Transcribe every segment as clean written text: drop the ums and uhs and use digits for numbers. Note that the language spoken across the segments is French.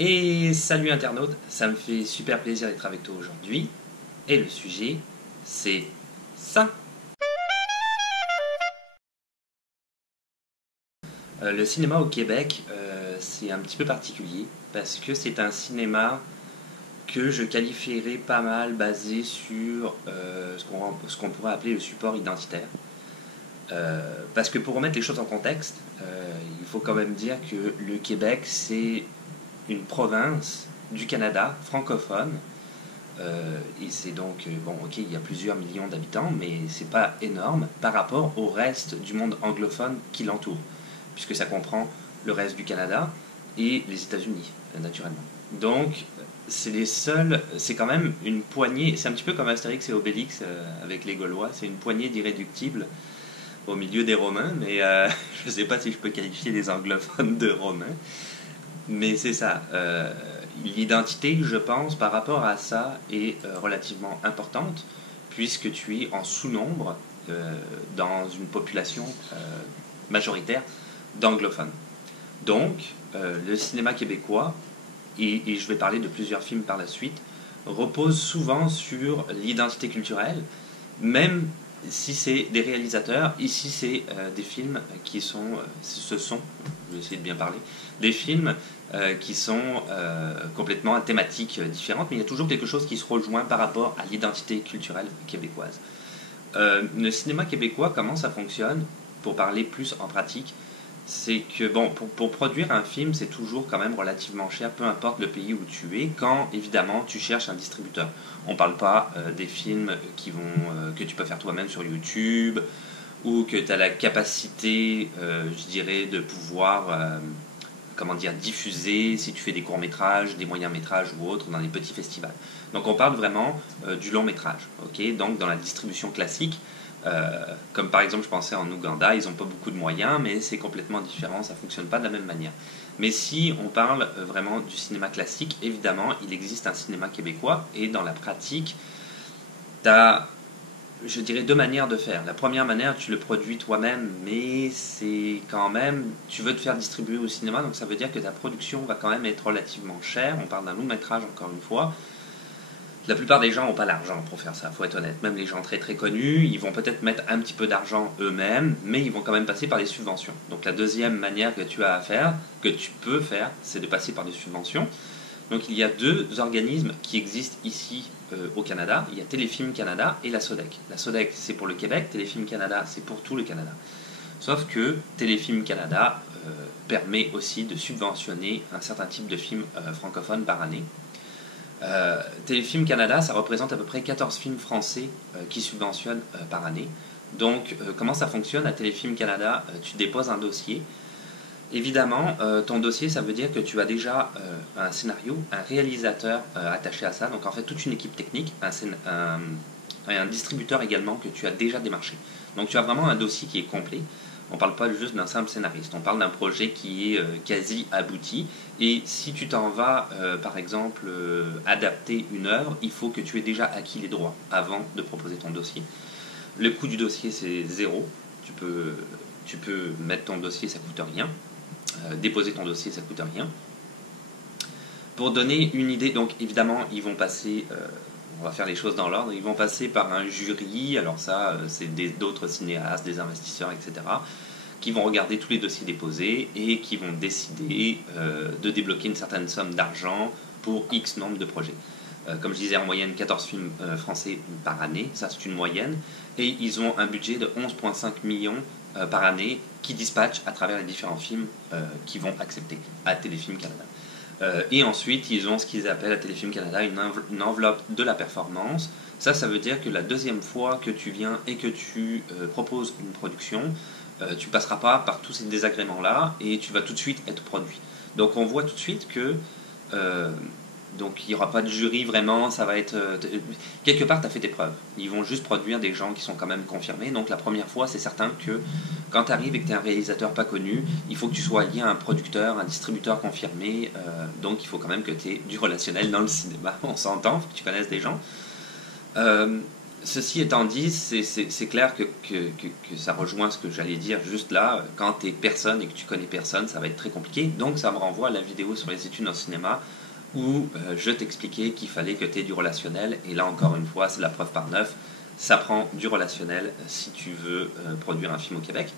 Et salut internaute, ça me fait super plaisir d'être avec toi aujourd'hui. Et le sujet, c'est ça. Le cinéma au Québec, c'est un petit peu particulier parce que c'est un cinéma que je qualifierais pas mal basé sur ce qu'on pourrait appeler le support identitaire. Parce que pour remettre les choses en contexte, il faut quand même dire que le Québec, c'est une province du Canada francophone. Et c'est donc, bon, ok, il y a plusieurs millions d'habitants, mais c'est pas énorme par rapport au reste du monde anglophone qui l'entoure, puisque ça comprend le reste du Canada et les États-Unis, naturellement. Donc, c'est les seuls, c'est quand même une poignée, c'est un petit peu comme Astérix et Obélix avec les Gaulois, c'est une poignée d'irréductibles au milieu des Romains, mais je ne sais pas si je peux qualifier les anglophones de Romains. Mais c'est ça. L'identité, je pense, par rapport à ça, est relativement importante, puisque tu es en sous-nombre dans une population majoritaire d'anglophones. Donc, le cinéma québécois, et je vais parler de plusieurs films par la suite, repose souvent sur l'identité culturelle, même si c'est des réalisateurs, ici c'est des films qui sont, je vais essayer de bien parler, des films qui sont complètement à thématiques différentes, mais il y a toujours quelque chose qui se rejoint par rapport à l'identité culturelle québécoise. Le cinéma québécois, comment ça fonctionne, pour parler plus en pratique, c'est que bon, pour produire un film, c'est toujours quand même relativement cher, peu importe le pays où tu es, quand évidemment tu cherches un distributeur. On ne parle pas des films que tu peux faire toi-même sur YouTube, ou que tu as la capacité, je dirais, de pouvoir comment dire, diffuser si tu fais des courts-métrages, des moyens-métrages ou autres dans des petits festivals. Donc on parle vraiment du long-métrage. Okay, donc dans la distribution classique, comme par exemple je pensais en Ouganda, ils n'ont pas beaucoup de moyens, mais c'est complètement différent, ça ne fonctionne pas de la même manière. Mais si on parle vraiment du cinéma classique, évidemment, il existe un cinéma québécois, et dans la pratique, tu as, je dirais, deux manières de faire. La première manière, tu le produis toi-même, mais c'est quand même, tu veux te faire distribuer au cinéma, donc ça veut dire que ta production va quand même être relativement chère. On parle d'un long métrage encore une fois. La plupart des gens n'ont pas l'argent pour faire ça, faut être honnête. Même les gens très très connus, ils vont peut-être mettre un petit peu d'argent eux-mêmes, mais ils vont quand même passer par des subventions. Donc la deuxième manière que tu as à faire, que tu peux faire, c'est de passer par des subventions. Donc il y a deux organismes qui existent ici au Canada. Il y a Téléfilm Canada et la SODEC. La SODEC, c'est pour le Québec, Téléfilm Canada, c'est pour tout le Canada. Sauf que Téléfilm Canada permet aussi de subventionner un certain type de films francophones par année. Téléfilm Canada, ça représente à peu près 14 films français qui subventionnent par année. Donc, comment ça fonctionne à Téléfilm Canada? Tu déposes un dossier. Évidemment, ton dossier, ça veut dire que tu as déjà un scénario, un réalisateur attaché à ça, donc en fait toute une équipe technique, un distributeur également que tu as déjà démarché. Donc tu as vraiment un dossier qui est complet. On ne parle pas juste d'un simple scénariste, on parle d'un projet qui est quasi abouti. Et si tu t'en vas, par exemple, adapter une œuvre, il faut que tu aies déjà acquis les droits avant de proposer ton dossier. Le coût du dossier, c'est zéro. Tu peux mettre ton dossier, ça ne coûte rien. Déposer ton dossier, ça ne coûte rien. Pour donner une idée, donc évidemment, ils vont passer, on va faire les choses dans l'ordre, ils vont passer par un jury, alors ça, c'est d'autres cinéastes, des investisseurs, etc., qui vont regarder tous les dossiers déposés et qui vont décider de débloquer une certaine somme d'argent pour X nombre de projets. Comme je disais, en moyenne 14 films français par année, ça c'est une moyenne, et ils ont un budget de 11,5 millions par année qui dispatchent à travers les différents films qu'ils vont accepter à Téléfilm Canada. Et ensuite, ils ont ce qu'ils appellent à Téléfilm Canada une enveloppe de la performance. Ça veut dire que la deuxième fois que tu viens et que tu proposes une production, tu ne passeras pas par tous ces désagréments-là et tu vas tout de suite être produit. Donc on voit tout de suite que donc il n'y aura pas de jury vraiment, ça va être... quelque part, tu as fait tes preuves. Ils vont juste produire des gens qui sont quand même confirmés. Donc la première fois, c'est certain que quand tu arrives et que tu es un réalisateur pas connu, il faut que tu sois lié à un producteur, un distributeur confirmé. Donc il faut quand même que tu aies du relationnel dans le cinéma, on s'entend, faut que tu connaisses des gens. Ceci étant dit, c'est clair que ça rejoint ce que j'allais dire juste là. Quand tu es personne et que tu connais personne, ça va être très compliqué. Donc ça me renvoie à la vidéo sur les études en cinéma où je t'expliquais qu'il fallait que tu aies du relationnel. Et là encore une fois, c'est la preuve par neuf. Ça prend du relationnel si tu veux produire un film au Québec.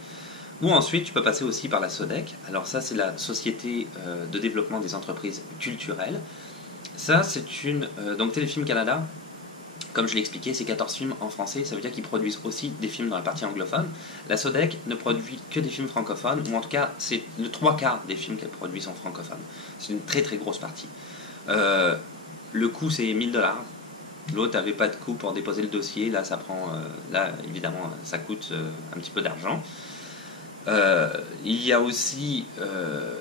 Ou ensuite, tu peux passer aussi par la SODEC. Alors ça, c'est la Société de développement des entreprises culturelles. Ça, c'est une... donc Téléfilm Canada, comme je l'ai expliqué, c'est 14 films en français. Ça veut dire qu'ils produisent aussi des films dans la partie anglophone. La SODEC ne produit que des films francophones, ou en tout cas, c'est le 3/4 des films qu'elle produit sont francophones. C'est une très très grosse partie. Le coût, c'est 1000 $. L'autre n'avait pas de coût pour déposer le dossier. Là, ça prend... là, évidemment, ça coûte un petit peu d'argent. Il y a aussi,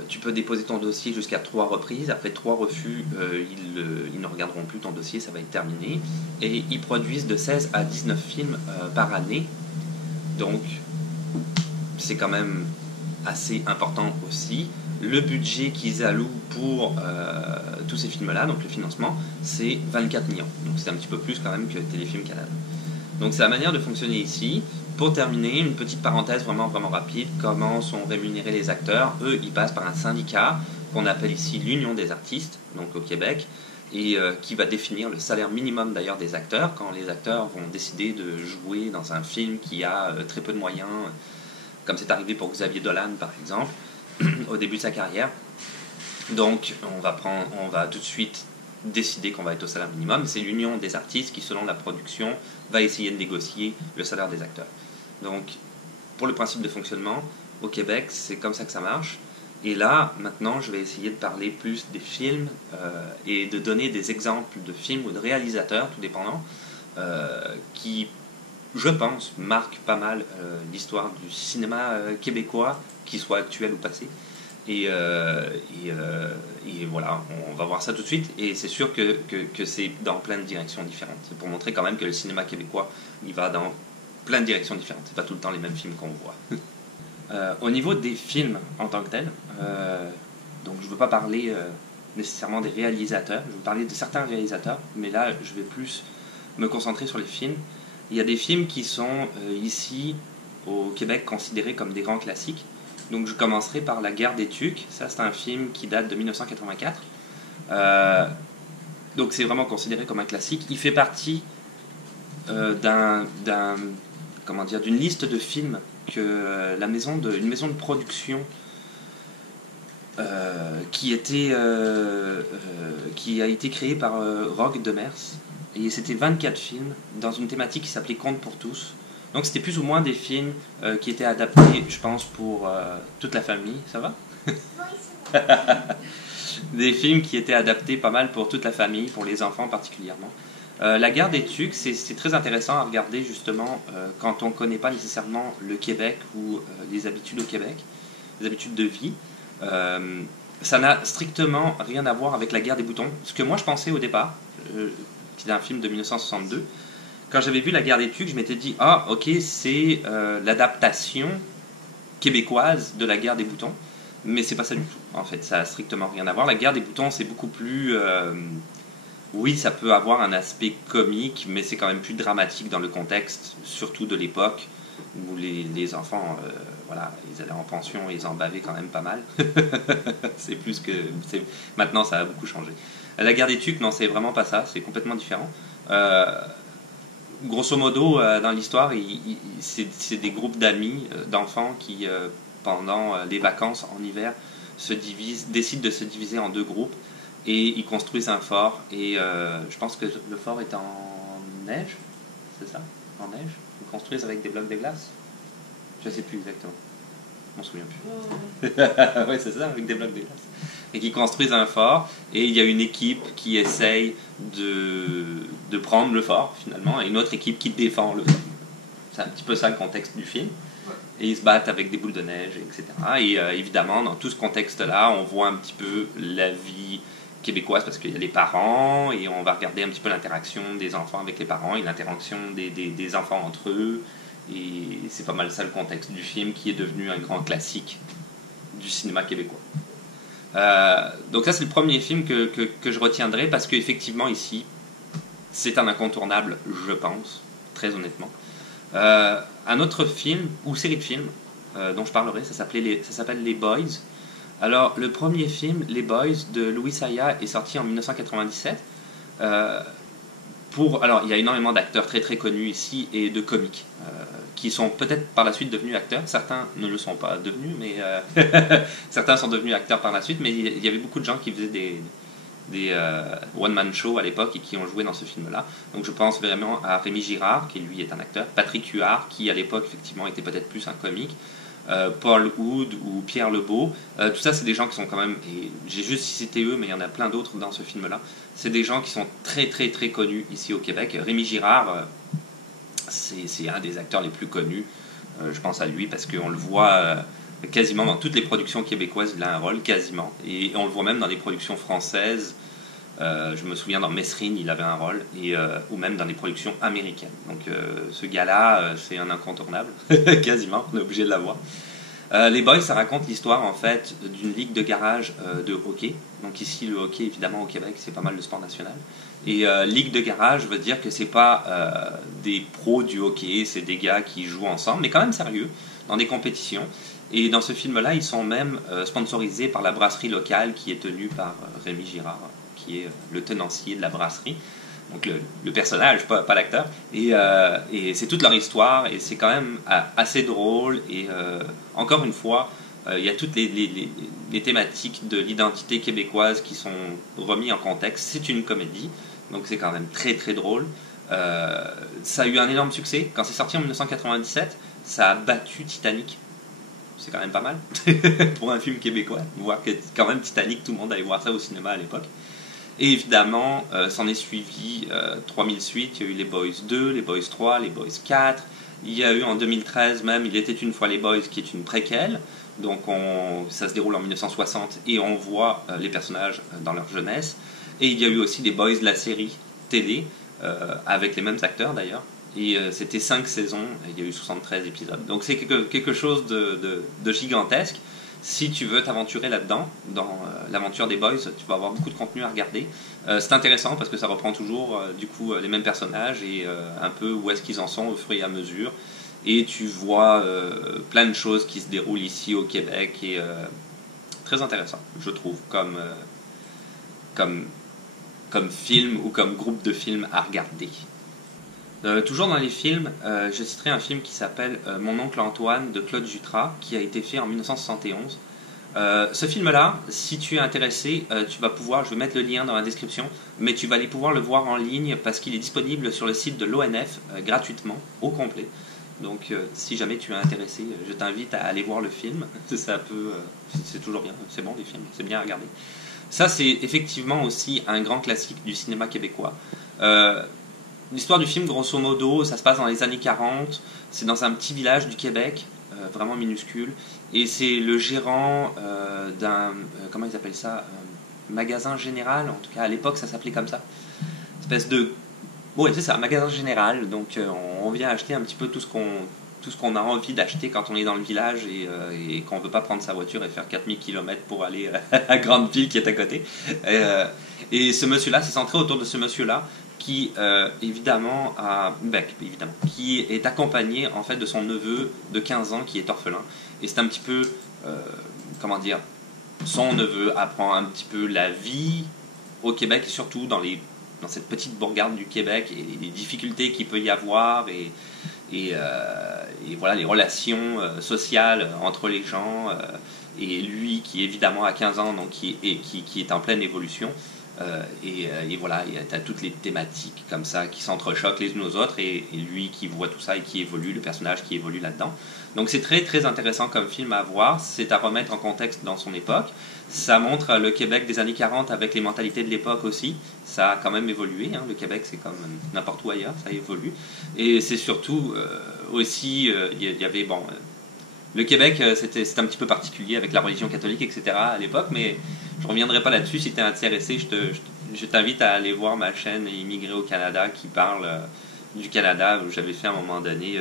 tu peux déposer ton dossier jusqu'à 3 reprises. Après 3 refus, ils ne regarderont plus ton dossier, ça va être terminé. Et ils produisent de 16 à 19 films par année. Donc, c'est quand même assez important aussi. Le budget qu'ils allouent pour tous ces films-là, donc le financement, c'est 24 millions. Donc c'est un petit peu plus quand même que Téléfilm Canada. Donc c'est la manière de fonctionner ici. Pour terminer, une petite parenthèse vraiment rapide, comment sont rémunérés les acteurs. Eux, ils passent par un syndicat qu'on appelle ici l'Union des artistes, donc au Québec, et qui va définir le salaire minimum d'ailleurs des acteurs, quand les acteurs vont décider de jouer dans un film qui a très peu de moyens, comme c'est arrivé pour Xavier Dolan par exemple, au début de sa carrière. Donc on va tout de suite décider qu'on va être au salaire minimum. C'est l'Union des artistes qui, selon la production, va essayer de négocier le salaire des acteurs. Donc, pour le principe de fonctionnement, au Québec, c'est comme ça que ça marche. Et là, maintenant, je vais essayer de parler plus des films et de donner des exemples de films ou de réalisateurs, tout dépendant, qui, je pense, marquent pas mal l'histoire du cinéma québécois, qu'il soit actuel ou passé. Et voilà, on va voir ça tout de suite. Et c'est sûr que c'est dans plein de directions différentes. C'est pour montrer quand même que le cinéma québécois, il va dans plein de directions différentes. C'est pas tout le temps les mêmes films qu'on voit. Au niveau des films en tant que tels, donc je ne veux pas parler nécessairement des réalisateurs, je veux parler de certains réalisateurs, mais là je vais plus me concentrer sur les films. Il y a des films qui sont ici au Québec considérés comme des grands classiques. Donc je commencerai par La Guerre des Tucs. Ça, c'est un film qui date de 1984. Donc c'est vraiment considéré comme un classique. Il fait partie d'une liste de films que une maison de production qui a été créée par Roch Demers. Et c'était 24 films dans une thématique qui s'appelait Conte pour tous. Donc c'était plus ou moins des films qui étaient adaptés, je pense, pour toute la famille. Ça va? Oui, ça va. Des films qui étaient adaptés pas mal pour toute la famille, pour les enfants particulièrement. La Guerre des Tucs, c'est très intéressant à regarder justement quand on ne connaît pas nécessairement le Québec ou les habitudes au Québec, les habitudes de vie. Ça n'a strictement rien à voir avec La Guerre des boutons. Ce que moi je pensais au départ, qui est un film de 1962, quand j'avais vu La Guerre des Tucs, je m'étais dit « Ah, ok, c'est l'adaptation québécoise de La Guerre des boutons. » Mais c'est pas ça du tout, en fait. Ça n'a strictement rien à voir. La Guerre des boutons, c'est beaucoup plus... oui, ça peut avoir un aspect comique, mais c'est quand même plus dramatique dans le contexte, surtout de l'époque, où les enfants, voilà, ils allaient en pension et ils en bavaient quand même pas mal. C'est plus que... Maintenant, ça a beaucoup changé. La Guerre des Tucs, non, c'est vraiment pas ça. C'est complètement différent. Grosso modo, dans l'histoire, c'est des groupes d'amis, d'enfants qui, pendant les vacances en hiver, décident de se diviser en 2 groupes et ils construisent un fort. Et je pense que le fort est en neige, c'est ça? En neige? Ils construisent avec des blocs de glace? Je ne sais plus exactement. Je m'en souviens plus. Oui, c'est ça, avec des blocs de glace. Et qui construisent un fort, et il y a une équipe qui essaye de prendre le fort, finalement, et une autre équipe qui défend le fort. C'est un petit peu ça le contexte du film. Et ils se battent avec des boules de neige, etc. Et évidemment, dans tout ce contexte-là, on voit un petit peu la vie québécoise, parce qu'il y a les parents, et on va regarder un petit peu l'interaction des enfants avec les parents, et l'interaction des enfants entre eux. Et c'est pas mal ça le contexte du film, qui est devenu un grand classique du cinéma québécois. Donc ça, c'est le premier film que je retiendrai, parce qu'effectivement ici c'est un incontournable, je pense. très honnêtement. Un autre film, ou série de films, dont je parlerai, ça s'appelle Les Boys. Alors, le premier film, Les Boys, de Louis Saya, est sorti en 1997. Alors, il y a énormément d'acteurs très très connus ici et de comiques qui sont peut-être par la suite devenus acteurs. Certains ne le sont pas devenus, mais certains sont devenus acteurs par la suite. Mais il y avait beaucoup de gens qui faisaient des one-man shows à l'époque et qui ont joué dans ce film-là. Donc je pense vraiment à Rémi Girard, qui lui est un acteur, Patrick Huard, qui à l'époque effectivement était peut-être plus un comique, Paul Oud ou Pierre Lebeau. Tout ça, c'est des gens qui sont quand même, et j'ai juste cité eux, mais il y en a plein d'autres dans ce film-là. C'est des gens qui sont très très très connus ici au Québec. Rémi Girard, c'est un des acteurs les plus connus. Je pense à lui parce qu'on le voit quasiment dans toutes les productions québécoises, il a un rôle quasiment. Et on le voit même dans les productions françaises. Je me souviens dans Mesrine, il avait un rôle, ou même dans les productions américaines. Donc ce gars-là, c'est un incontournable, quasiment, on est obligé de l'avoir. Les Boys, ça raconte l'histoire en fait d'une ligue de garage de hockey. Donc ici, le hockey, évidemment, au Québec, c'est pas mal le sport national. Et ligue de garage veut dire que c'est pas des pros du hockey, c'est des gars qui jouent ensemble, mais quand même sérieux, dans des compétitions. Et dans ce film-là, ils sont même sponsorisés par la brasserie locale qui est tenue par Rémi Girard, qui est le tenancier de la brasserie. Donc le personnage, pas l'acteur. Et c'est toute leur histoire, et c'est quand même assez drôle. Et encore une fois, il y a toutes les thématiques de l'identité québécoise qui sont remises en contexte. C'est une comédie, donc c'est quand même très très drôle. Ça a eu un énorme succès. Quand c'est sorti en 1997, ça a battu Titanic. C'est quand même pas mal pour un film québécois. Voir que quand même Titanic, tout le monde allait voir ça au cinéma à l'époque. Et évidemment, s'en est suivi 3000 suites. Il y a eu Les Boys 2, Les Boys 3, Les Boys 4. Il y a eu en 2013 même Il était une fois les Boys, qui est une préquelle. Donc ça se déroule en 1960 et on voit les personnages dans leur jeunesse. Et il y a eu aussi Les Boys, la série télé, avec les mêmes acteurs d'ailleurs. Et c'était 5 saisons, et il y a eu 73 épisodes. Donc c'est quelque chose de gigantesque. Si tu veux t'aventurer là-dedans, dans l'aventure des Boys, tu vas avoir beaucoup de contenu à regarder. C'est intéressant parce que ça reprend toujours du coup les mêmes personnages et un peu où est-ce qu'ils en sont au fur et à mesure. Et tu vois plein de choses qui se déroulent ici au Québec et très intéressant, je trouve, comme film ou comme groupe de films à regarder. Toujours dans les films, je citerai un film qui s'appelle Mon oncle Antoine de Claude Jutras, qui a été fait en 1971. Ce film-là, si tu es intéressé, tu vas pouvoir, je vais mettre le lien dans la description, mais tu vas aller pouvoir le voir en ligne parce qu'il est disponible sur le site de l'ONF gratuitement, au complet. Donc si jamais tu es intéressé, je t'invite à aller voir le film. C'est toujours bien, c'est bon les films, c'est bien à regarder. Ça, c'est effectivement aussi un grand classique du cinéma québécois. L'histoire du film, grosso modo, ça se passe dans les années 40. C'est dans un petit village du Québec, vraiment minuscule. Et c'est le gérant d'un, comment ils appellent ça, magasin général. En tout cas, à l'époque, ça s'appelait comme ça. Espèce de... Ouais, c'est ça, magasin général. Donc, on vient acheter un petit peu tout ce qu'on a envie d'acheter quand on est dans le village et qu'on ne veut pas prendre sa voiture et faire 4000 km pour aller à Grande-Ville qui est à côté. Et ce monsieur-là, c'est centré autour de ce monsieur-là qui évidemment qui est accompagné en fait de son neveu de 15 ans qui est orphelin. Et c'est un petit peu, comment dire, son neveu apprend un petit peu la vie au Québec et surtout dans cette petite bourgade du Québec et les difficultés qu'il peut y avoir et voilà les relations sociales entre les gens et lui qui évidemment a 15 ans donc qui est en pleine évolution. Et voilà, tu as toutes les thématiques comme ça qui s'entrechoquent les unes aux autres et lui qui voit tout ça et qui évolue, le personnage qui évolue là-dedans. Donc c'est très très intéressant comme film à voir, c'est à remettre en contexte dans son époque. Ça montre le Québec des années 40 avec les mentalités de l'époque aussi. Ça a quand même évolué, hein. Le Québec c'est comme n'importe où ailleurs, ça évolue. Et c'est surtout aussi, il y avait, bon... Le Québec, c'était un petit peu particulier avec la religion catholique, etc. à l'époque, mais je ne reviendrai pas là-dessus. Si tu es intéressé, je t'invite à aller voir ma chaîne Immigré au Canada qui parle du Canada, où j'avais fait à un moment donné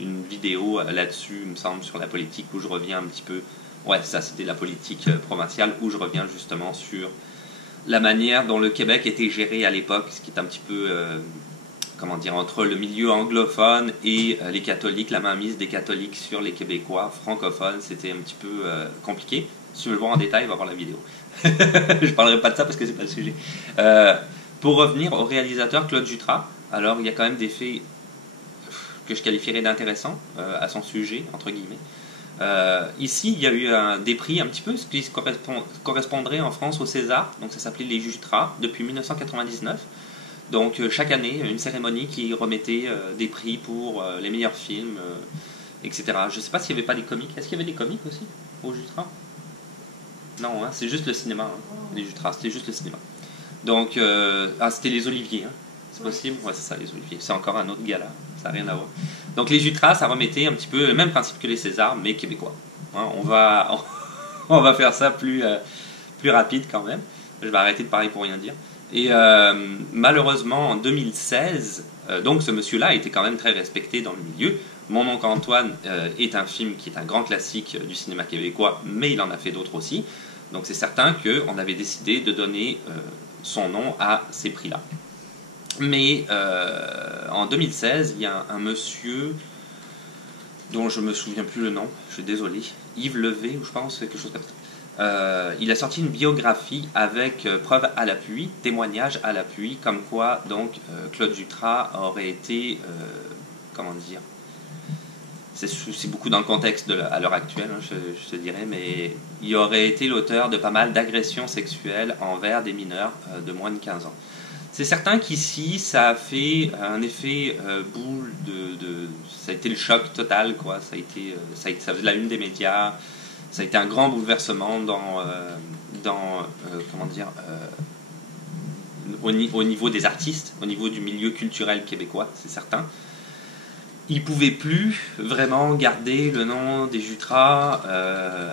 une vidéo là-dessus, il me semble, sur la politique, où je reviens un petit peu... Ouais, ça c'était la politique provinciale, où je reviens justement sur la manière dont le Québec était géré à l'époque, ce qui est un petit peu... comment dire, entre le milieu anglophone et les catholiques, la mainmise des catholiques sur les Québécois francophones, c'était un petit peu compliqué. Si tu veux le voir en détail, va voir la vidéo. Je parlerai pas de ça parce que c'est pas le sujet. Pour revenir au réalisateur Claude Jutras, alors il y a quand même des faits que je qualifierais d'intéressants à son sujet, entre guillemets. Ici, il y a eu des prix un petit peu ce qui correspondrait en France au César, donc ça s'appelait les Jutras depuis 1999. Donc chaque année, une cérémonie qui remettait des prix pour les meilleurs films, etc. Je ne sais pas s'il n'y avait pas des comiques. Est-ce qu'il y avait des comiques aussi au Jutras? Non, hein, c'est juste le cinéma, hein, les Jutras, c'était juste le cinéma. Donc, c'était les Oliviers, hein. C'est possible? Ouais, c'est ça, les Oliviers. C'est encore un autre gala, ça n'a rien à voir. Donc les Jutras, ça remettait un petit peu le même principe que les Césars, mais québécois. Hein, on va faire ça plus rapide quand même. Je vais arrêter de parler pour rien dire. Et malheureusement, en 2016, donc ce monsieur-là était quand même très respecté dans le milieu. Mon oncle Antoine est un film qui est un grand classique du cinéma québécois, mais il en a fait d'autres aussi. Donc c'est certain qu'on avait décidé de donner son nom à ces prix-là. Mais en 2016, il y a un monsieur dont je ne me souviens plus le nom, je suis désolé, Yves Levé, ou je pense, quelque chose comme ça. Il a sorti une biographie avec preuve à l'appui, témoignage à l'appui, comme quoi donc Claude Jutras aurait été, comment dire, c'est beaucoup dans le contexte à l'heure actuelle, hein, je te dirais, mais il aurait été l'auteur de pas mal d'agressions sexuelles envers des mineurs de moins de 15 ans. C'est certain qu'ici, ça a fait un effet boule ça a été le choc total, quoi. Ça faisait la une des médias. Ça a été un grand bouleversement comment dire, au niveau des artistes, au niveau du milieu culturel québécois, c'est certain. Ils ne pouvaient plus vraiment garder le nom des Jutras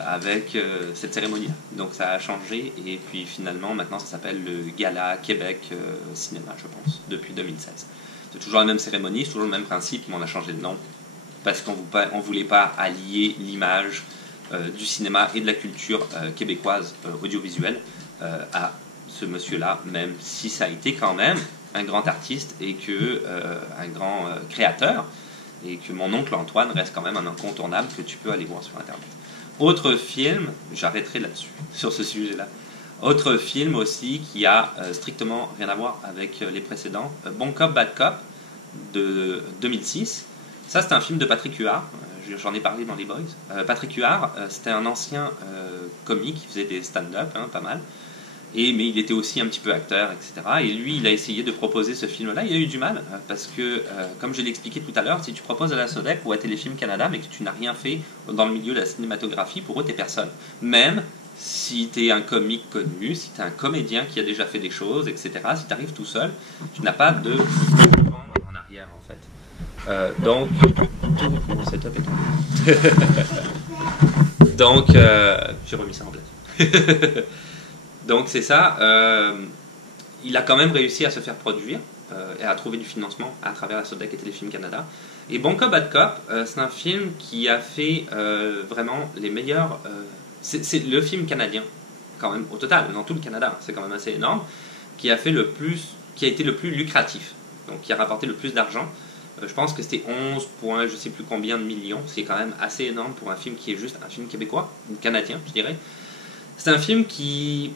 avec cette cérémonie. Donc ça a changé et puis finalement maintenant ça s'appelle le Gala Québec Cinéma, je pense, depuis 2016. C'est toujours la même cérémonie, c'est toujours le même principe, mais on a changé de nom parce qu'on ne voulait pas allier l'image du cinéma et de la culture québécoise audiovisuelle à ce monsieur-là, même si ça a été quand même un grand artiste et un grand créateur. Et que mon oncle Antoine reste quand même un incontournable que tu peux aller voir sur Internet. Autre film, j'arrêterai là-dessus, sur ce sujet-là. Autre film aussi qui a strictement rien à voir avec les précédents, Bon Cop, Bad Cop de 2006. Ça, c'est un film de Patrick Huard, j'en ai parlé dans Les Boys. Patrick Huard, c'était un ancien comique qui faisait des stand-up, hein, pas mal. Mais il était aussi un petit peu acteur, etc. Et lui, il a essayé de proposer ce film-là. Il a eu du mal, parce que, comme je l'ai expliqué tout à l'heure, si tu proposes à la Sodec ou à Téléfilm Canada, mais que tu n'as rien fait dans le milieu de la cinématographie, pour eux, t'es personne. Même si tu es un comique connu, si tu es un comédien qui a déjà fait des choses, etc., si tu arrives tout seul, tu n'as pas de vendre en arrière, en fait. Donc, tout mon setup est tombé. Donc, j'ai remis ça en place. Donc c'est ça, il a quand même réussi à se faire produire et à trouver du financement à travers la Sodec et Téléfilm Canada. Et Bon Cop, Bad Cop, c'est un film qui a fait vraiment les meilleurs... c'est le film canadien, quand même, au total, dans tout le Canada, c'est quand même assez énorme, qui a été le plus lucratif, donc qui a rapporté le plus d'argent. Je pense que c'était 11 points, je sais plus combien de millions, c'est quand même assez énorme pour un film qui est juste un film québécois, ou canadien, je dirais. C'est un film qui...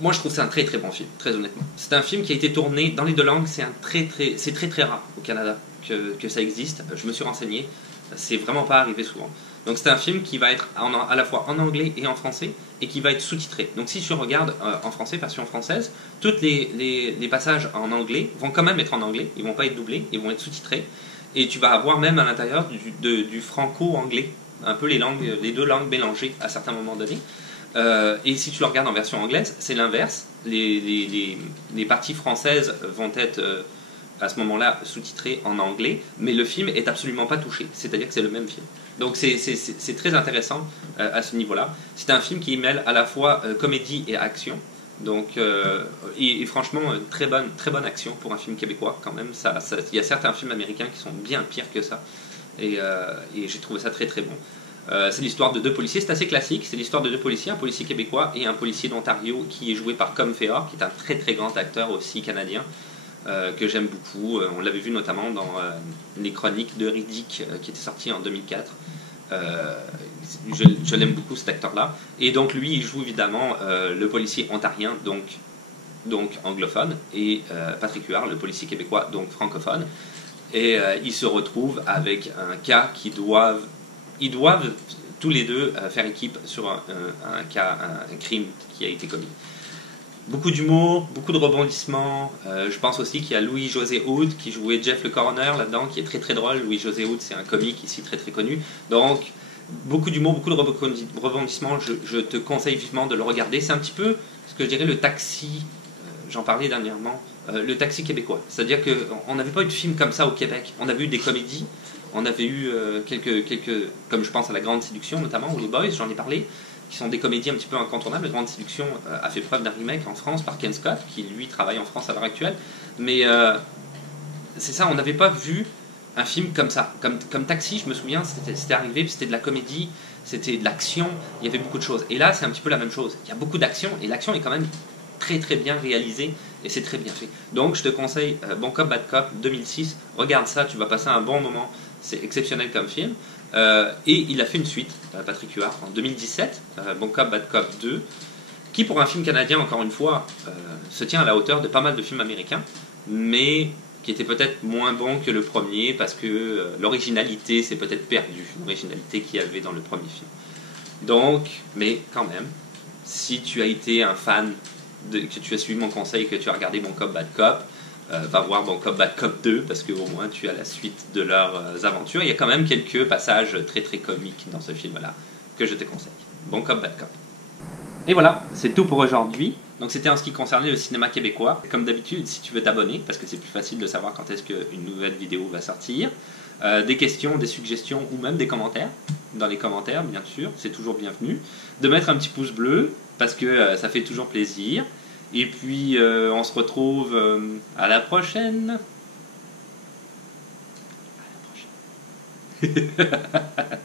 Moi, je trouve que c'est un très très bon film, très honnêtement. C'est un film qui a été tourné dans les deux langues, c'est très très rare au Canada que ça existe. Je me suis renseigné, c'est vraiment pas arrivé souvent. Donc c'est un film qui va être à la fois en anglais et en français, et qui va être sous-titré. Donc si tu regardes en français, version française, tous les passages en anglais vont quand même être en anglais, ils vont pas être doublés, ils vont être sous-titrés. Et tu vas avoir même à l'intérieur du franco-anglais, un peu les deux langues mélangées à certains moments donnés. Et si tu le regardes en version anglaise, c'est l'inverse. Les parties françaises vont être à ce moment-là sous-titrées en anglais, mais le film est absolument pas touché. C'est-à-dire que c'est le même film. Donc c'est très intéressant à ce niveau-là. C'est un film qui mêle à la fois comédie et action. Donc, et franchement, très bonne action pour un film québécois quand même. Il y a certains films américains qui sont bien pires que ça. Et j'ai trouvé ça très très bon. C'est l'histoire de deux policiers, c'est assez classique, c'est l'histoire de deux policiers, un policier québécois et un policier d'Ontario qui est joué par Com Feor, qui est un très très grand acteur aussi canadien, que j'aime beaucoup. On l'avait vu notamment dans les chroniques de Riddick qui étaient sorties en 2004. Je l'aime beaucoup cet acteur-là. Et donc lui, il joue évidemment le policier ontarien, donc anglophone, et Patrick Huard, le policier québécois, donc francophone. Et ils se retrouvent avec un cas ils doivent tous les deux faire équipe sur un cas, un crime qui a été commis. Beaucoup d'humour, beaucoup de rebondissements. Je pense aussi qu'il y a Louis-José Hood qui jouait Jeff le coroner là-dedans, qui est très très drôle. Louis-José Hood, c'est un comique ici très très connu. Donc, beaucoup d'humour, beaucoup de rebondissements. Je te conseille vivement de le regarder. C'est un petit peu ce que je dirais le Taxi, j'en parlais dernièrement, le Taxi québécois. C'est-à-dire qu'on n'avait pas eu de film comme ça au Québec. On avait eu des comédies, on avait eu quelques, comme je pense à La Grande Séduction notamment, ou Les Boys, j'en ai parlé, qui sont des comédies un petit peu incontournables. La Grande Séduction a fait preuve d'un remake en France par Ken Scott, qui lui travaille en France à l'heure actuelle. Mais c'est ça, on n'avait pas vu un film comme ça. Comme Taxi, je me souviens, c'était arrivé, c'était de la comédie, c'était de l'action, il y avait beaucoup de choses. Et là, c'est un petit peu la même chose. Il y a beaucoup d'action, et l'action est quand même très très bien réalisée, et c'est très bien fait. Donc je te conseille Bon Cop, Bad Cop 2006, regarde ça, tu vas passer un bon moment, c'est exceptionnel comme film. Et il a fait une suite, Patrick Huard, en 2017, Bon Cop, Bad Cop 2, qui pour un film canadien, encore une fois, se tient à la hauteur de pas mal de films américains, mais qui était peut-être moins bon que le premier, parce que l'originalité s'est peut-être perdue, l'originalité qu'il y avait dans le premier film. Donc, mais quand même, si tu as été un fan, que tu as suivi mon conseil, que tu as regardé Bon Cop, Bad Cop, va voir Bon Cop, Bad Cop 2, parce qu'au moins tu as la suite de leurs aventures. Il y a quand même quelques passages très très comiques dans ce film-là, que je te conseille. Bon Cop, Bad Cop. Et voilà, c'est tout pour aujourd'hui. Donc c'était en ce qui concernait le cinéma québécois. Comme d'habitude, si tu veux t'abonner, parce que c'est plus facile de savoir quand est-ce qu'une nouvelle vidéo va sortir, des questions, des suggestions ou même des commentaires, dans les commentaires bien sûr, c'est toujours bienvenu, de mettre un petit pouce bleu, parce que ça fait toujours plaisir. Et puis on se retrouve à la prochaine. À la prochaine.